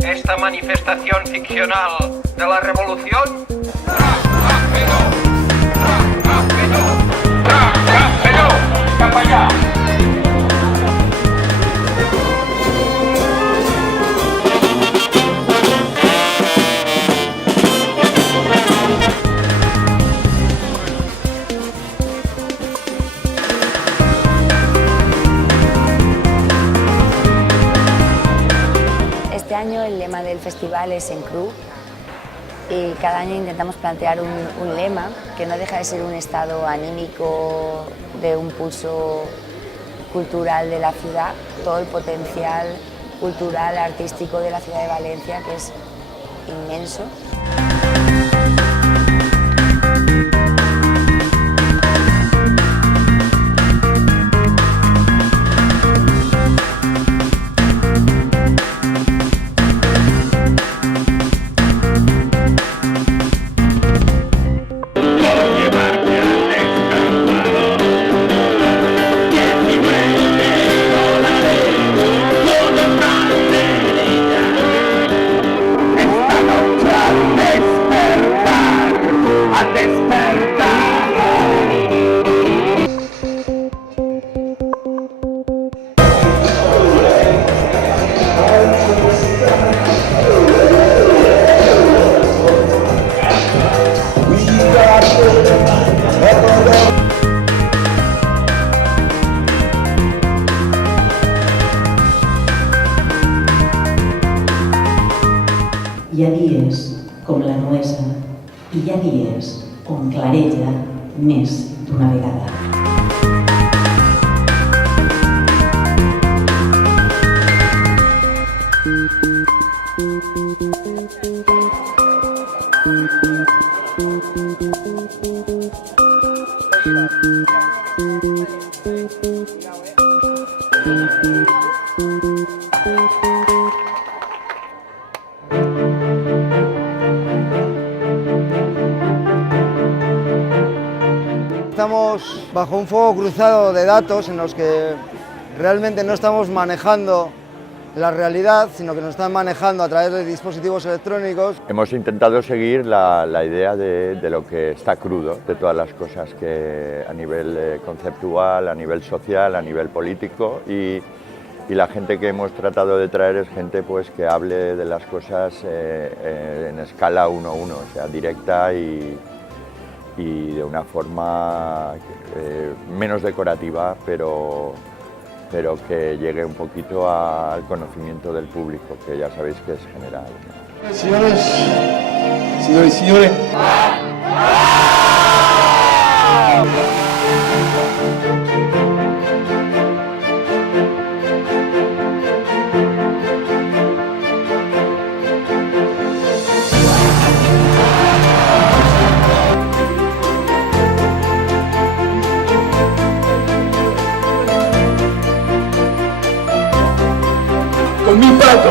Esta manifestación ficcional de la revolución. ¡Capa allá! Este año el lema del festival es En Cru y cada año intentamos plantear un lema que no deja de ser un estado anímico de un pulso cultural de la ciudad, todo el potencial cultural, artístico de la ciudad de Valencia, que es inmenso. Hi ha dies com la nuesa i hi ha dies on clareja més d'una vegada. Estamos bajo un fuego cruzado de datos en los que realmente no estamos manejando la realidad, sino que nos están manejando a través de dispositivos electrónicos. Hemos intentado seguir la idea de lo que está crudo, de todas las cosas que a nivel conceptual, a nivel social, a nivel político, y la gente que hemos tratado de traer es gente pues, que hable de las cosas en escala 1:1, o sea, directa y de una forma menos decorativa, pero que llegue un poquito al conocimiento del público, que ya sabéis que es general, ¿no? Señores y señores. Con mi pato.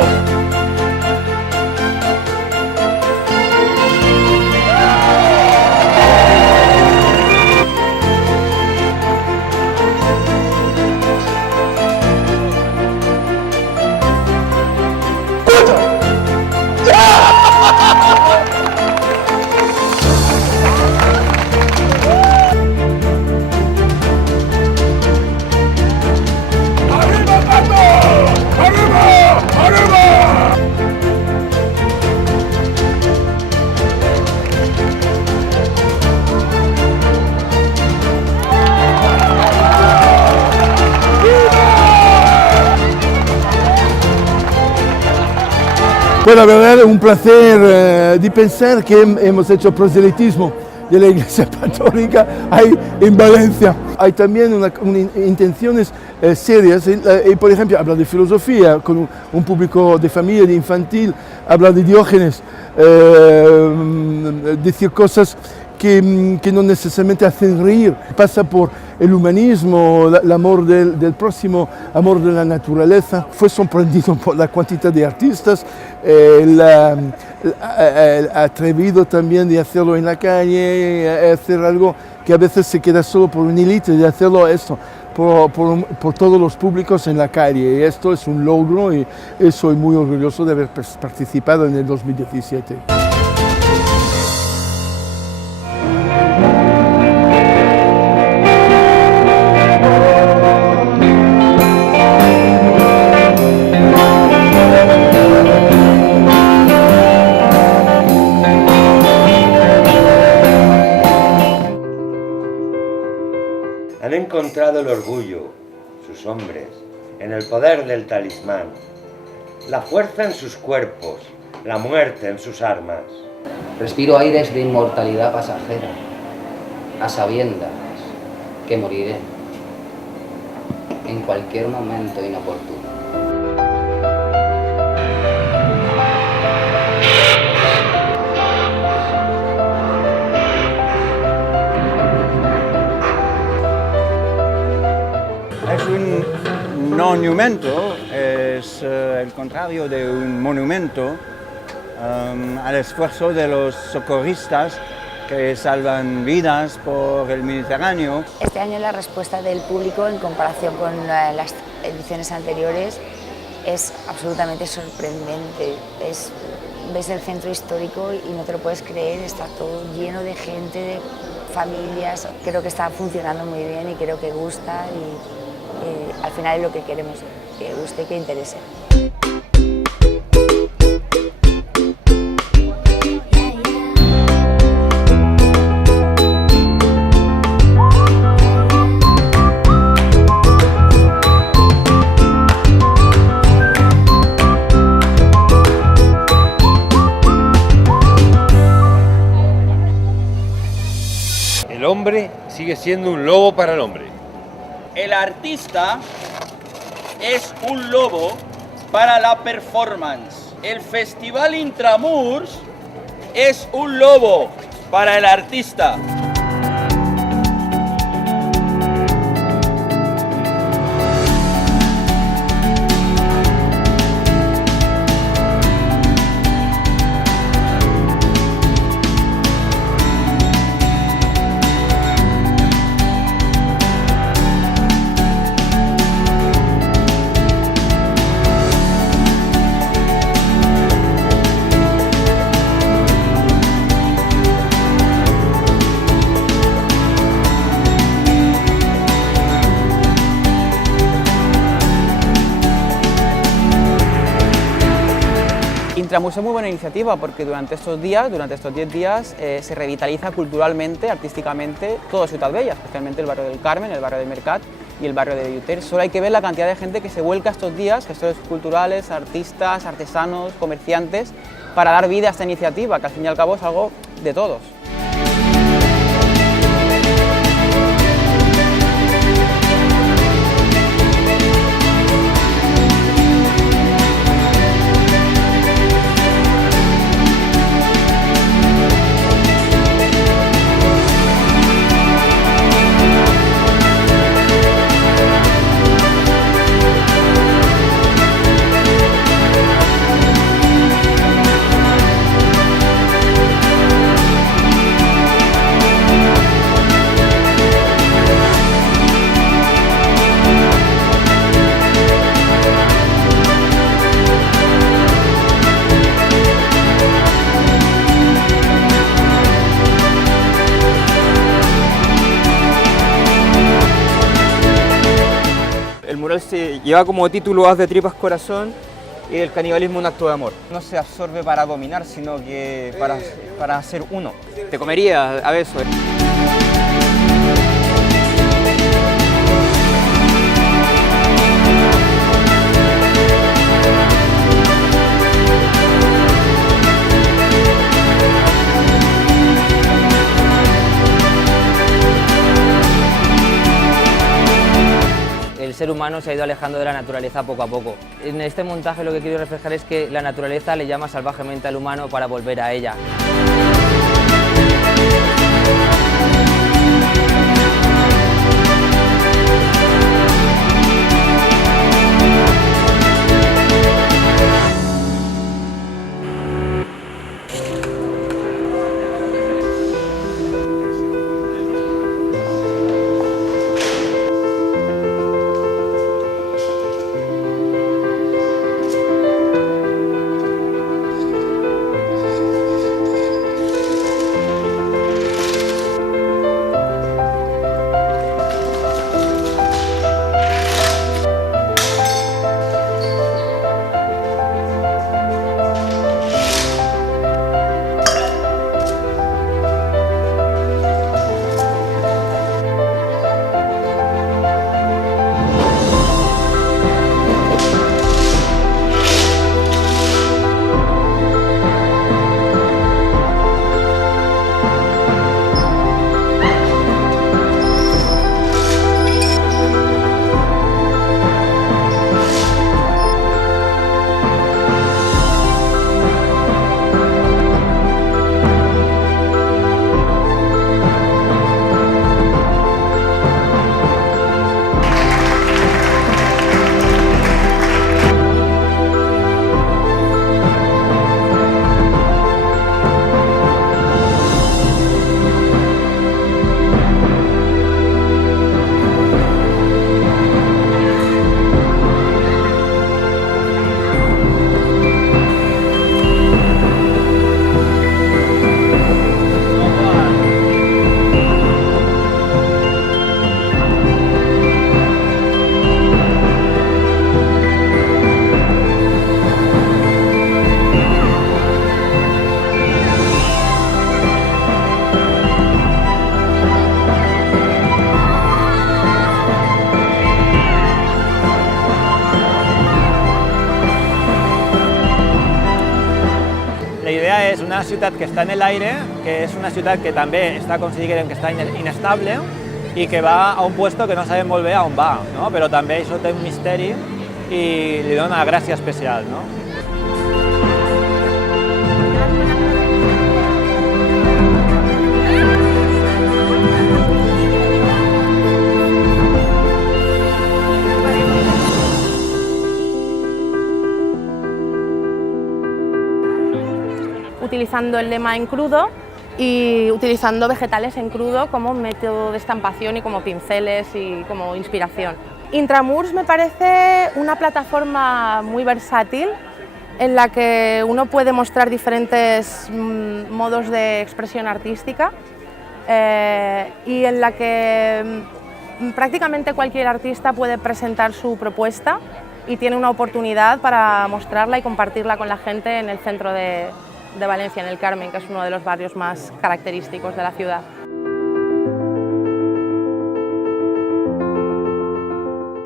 Pues la verdad es un placer de pensar que hemos hecho proselitismo de la Iglesia Católica ahí en Valencia. Hay también intenciones serias, y por ejemplo hablar de filosofía con un público de familia, de infantil, hablar de Diógenes, decir cosas que no necesariamente hacen reír, pasa por el humanismo, el amor del próximo, amor de la naturaleza. Fue sorprendido por la cantidad de artistas, el atrevido también de hacerlo en la calle, hacer algo que a veces se queda solo por una élite, de hacerlo esto, por todos los públicos en la calle. Y esto es un logro y soy muy orgulloso de haber participado en el 2017. Han encontrado el orgullo, sus hombres, en el poder del talismán, la fuerza en sus cuerpos, la muerte en sus armas. Respiro aires de inmortalidad pasajera, a sabiendas que moriré en cualquier momento inoportuno. Es un monumento, es el contrario de un monumento al esfuerzo de los socorristas que salvan vidas por el Mediterráneo. Este año la respuesta del público en comparación con las ediciones anteriores es absolutamente sorprendente. Ves el centro histórico y no te lo puedes creer, está todo lleno de gente, de familias. Creo que está funcionando muy bien y creo que gusta y al final es lo que queremos, que guste y que interese. El hombre sigue siendo un lobo para el hombre. El artista es un lobo para la performance. El Festival Intramurs es un lobo para el artista. Intramurs es muy buena iniciativa porque durante estos 10 días, se revitaliza culturalmente, artísticamente toda Ciutat Vella, especialmente el barrio del Carmen, el barrio de Mercat y el barrio de Bellúter. Solo hay que ver la cantidad de gente que se vuelca estos días, gestores culturales, artistas, artesanos, comerciantes, para dar vida a esta iniciativa, que al fin y al cabo es algo de todos. El mural lleva como título Haz de tripas corazón y el canibalismo un acto de amor. No se absorbe para dominar, sino que para ser uno. Te comería a veces. El ser humano se ha ido alejando de la naturaleza poco a poco. En este montaje lo que quiero reflejar es que la naturaleza le llama salvajemente al humano para volver a ella. és una ciutat que està en l'aire, que és una ciutat que també està considerant que està inestable i que va a un puesto que no sabem molt bé on va, no? Però també això té un misteri i li dona una gràcia especial, no? Utilizando el lema en crudo y utilizando vegetales en crudo como método de estampación y como pinceles y como inspiración. Intramurs me parece una plataforma muy versátil en la que uno puede mostrar diferentes modos de expresión artística y en la que prácticamente cualquier artista puede presentar su propuesta y tiene una oportunidad para mostrarla y compartirla con la gente en el centro de Valencia, en el Carmen, que es uno de los barrios más característicos de la ciudad.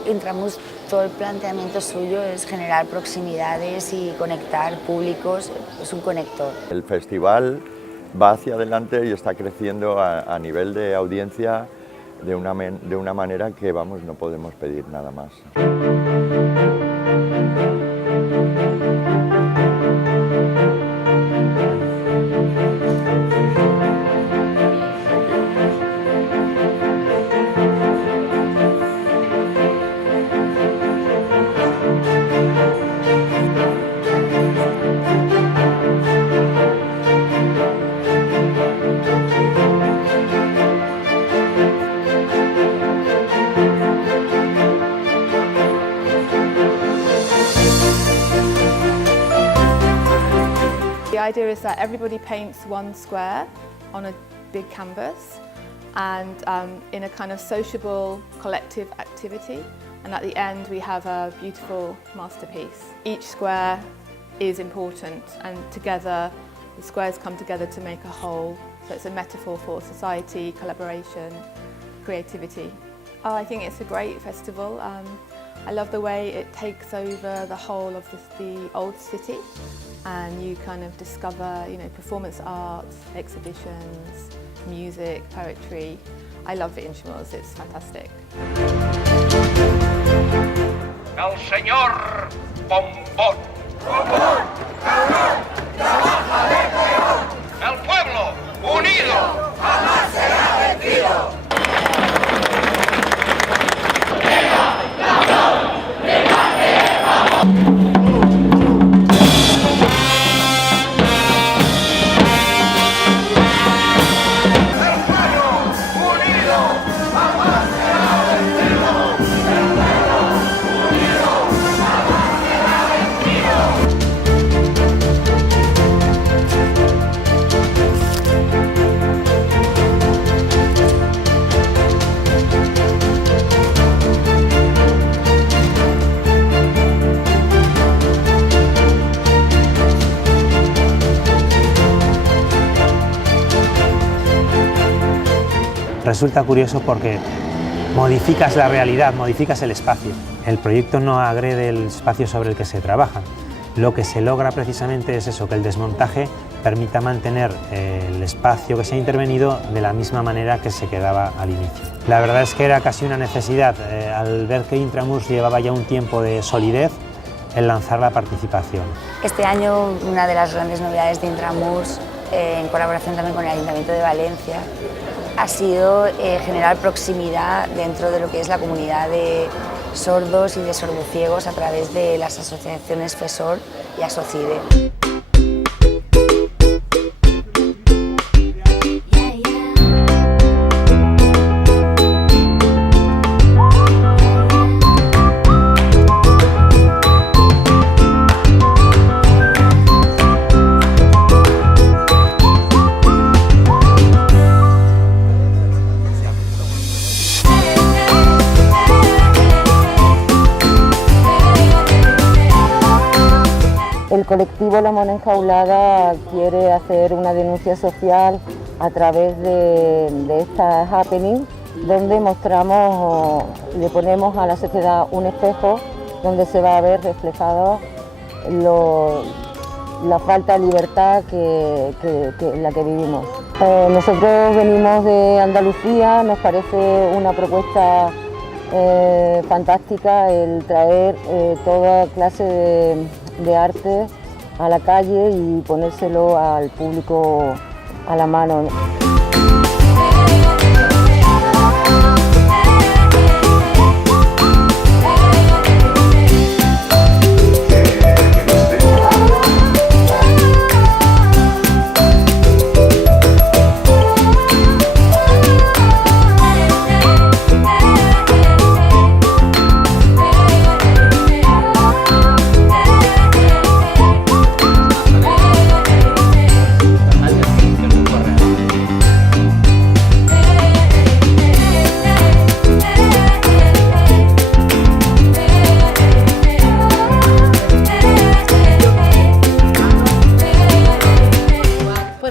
Intramurs, todo el planteamiento suyo es generar proximidades y conectar públicos, es un conector. El festival va hacia adelante y está creciendo a nivel de audiencia de una manera que, vamos, no podemos pedir nada más. The idea is that everybody paints one square on a big canvas and in a kind of sociable, collective activity, and at the end we have a beautiful masterpiece. Each square is important and together the squares come together to make a whole, so it's a metaphor for society, collaboration, creativity. Oh, I think it's a great festival. I love the way it takes over the whole of the old city, and you kind of discover, you know, performance arts, exhibitions, music, poetry. I love Intramurs, it's fantastic. El señor Bombón. ¡Bombón! ¡Cabrón! ¡Trabaja de peón! El pueblo unido jamás será vencido. Resulta curioso porque modificas la realidad, modificas el espacio. El proyecto no agrede el espacio sobre el que se trabaja. Lo que se logra precisamente es eso, que el desmontaje permita mantener el espacio que se ha intervenido de la misma manera que se quedaba al inicio. La verdad es que era casi una necesidad, al ver que Intramurs llevaba ya un tiempo de solidez, el lanzar la participación. Este año una de las grandes novedades de Intramurs, en colaboración también con el Ayuntamiento de Valencia, ha sido generar proximidad dentro de lo que es la comunidad de sordos y de sordociegos a través de las asociaciones FESOR y ASOCIDE. El colectivo La Mona Enjaulada quiere hacer una denuncia social a través de esta happening, donde mostramos, le ponemos a la sociedad un espejo donde se va a ver reflejado la falta de libertad en la que vivimos. Nosotros venimos de Andalucía, nos parece una propuesta fantástica el traer toda clase de arte a la calle y ponérselo al público a la mano.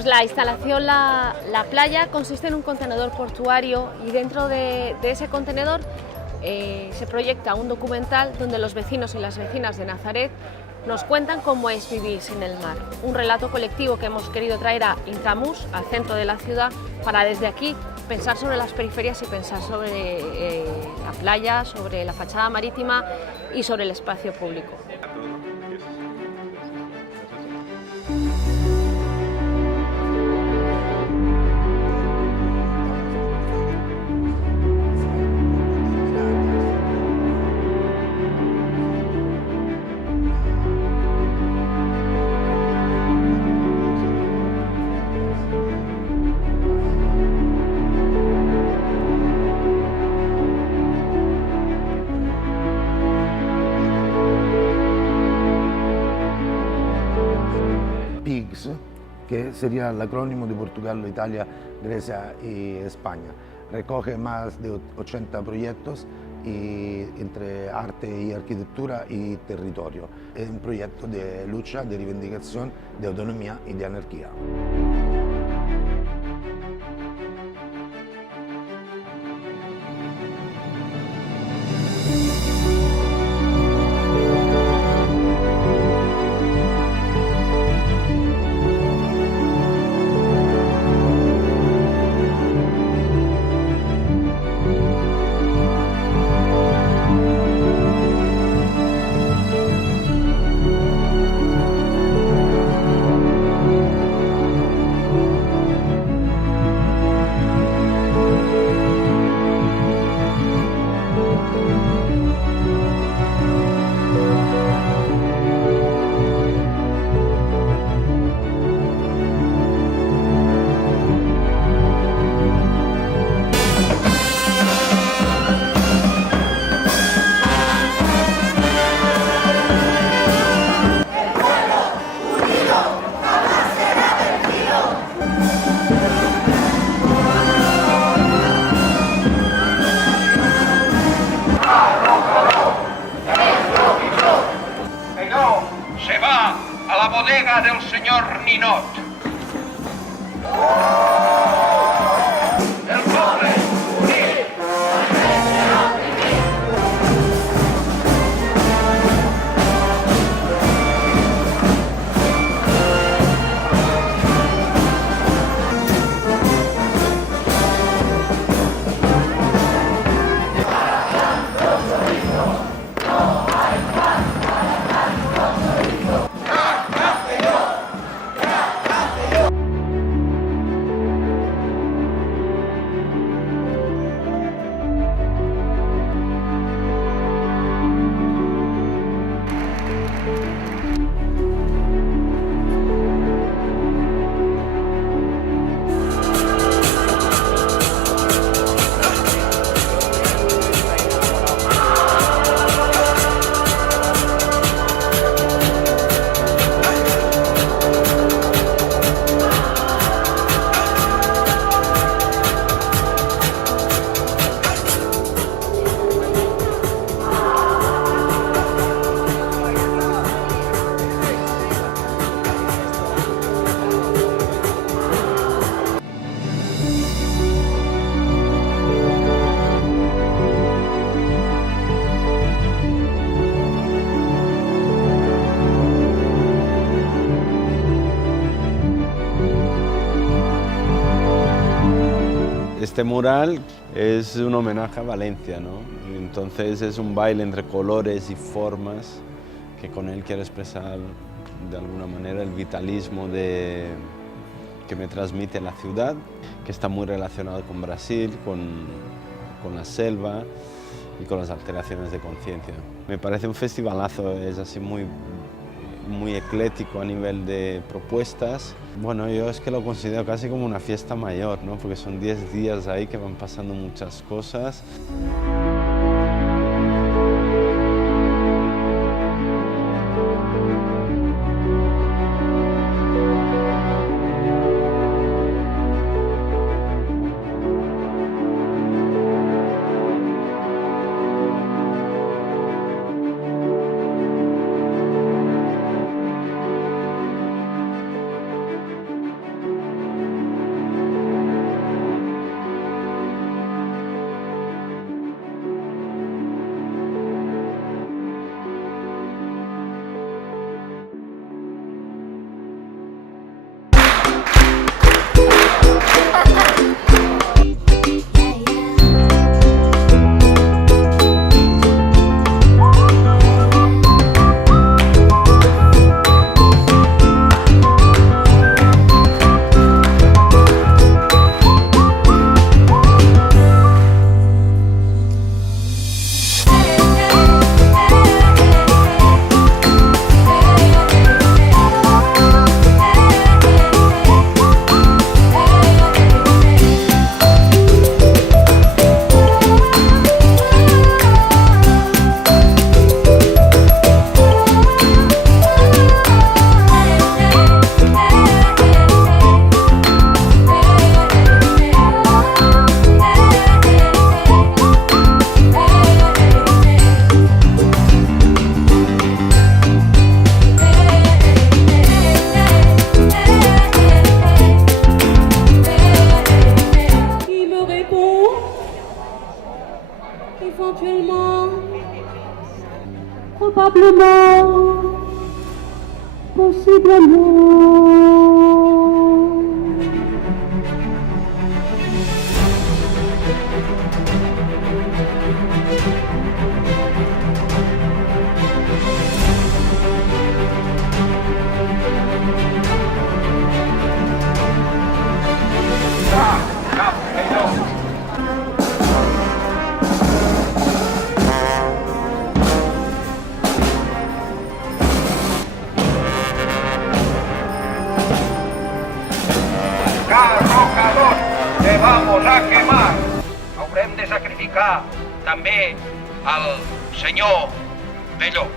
La instalación La Playa consiste en un contenedor portuario y dentro de ese contenedor se proyecta un documental donde los vecinos y las vecinas de Nazaret nos cuentan cómo es vivir sin el mar. Un relato colectivo que hemos querido traer a Intramurs, al centro de la ciudad, para desde aquí pensar sobre las periferias y pensar sobre la playa, sobre la fachada marítima y sobre el espacio público. PIGS, que sería el acrónimo de Portugal, Italia, Grecia y España. Recoge más de 80 proyectos entre arte y arquitectura y territorio. Es un proyecto de lucha, de reivindicación, de autonomía y de anarquía. bodega del señor Ninot. El poble unit. Este mural es un homenaje a Valencia, ¿no? Entonces es un baile entre colores y formas que con él quiero expresar de alguna manera el vitalismo que me transmite la ciudad, que está muy relacionado con Brasil, con la selva y con las alteraciones de conciencia. Me parece un festivalazo, es así muy eclético a nivel de propuestas. Bueno, yo es que lo considero casi como una fiesta mayor, ¿no? Porque son 10 días ahí que van pasando muchas cosas. Probablement, possiblement. Carrocador, te vamos a quemar. Haurem de sacrificar també al senyor Bello.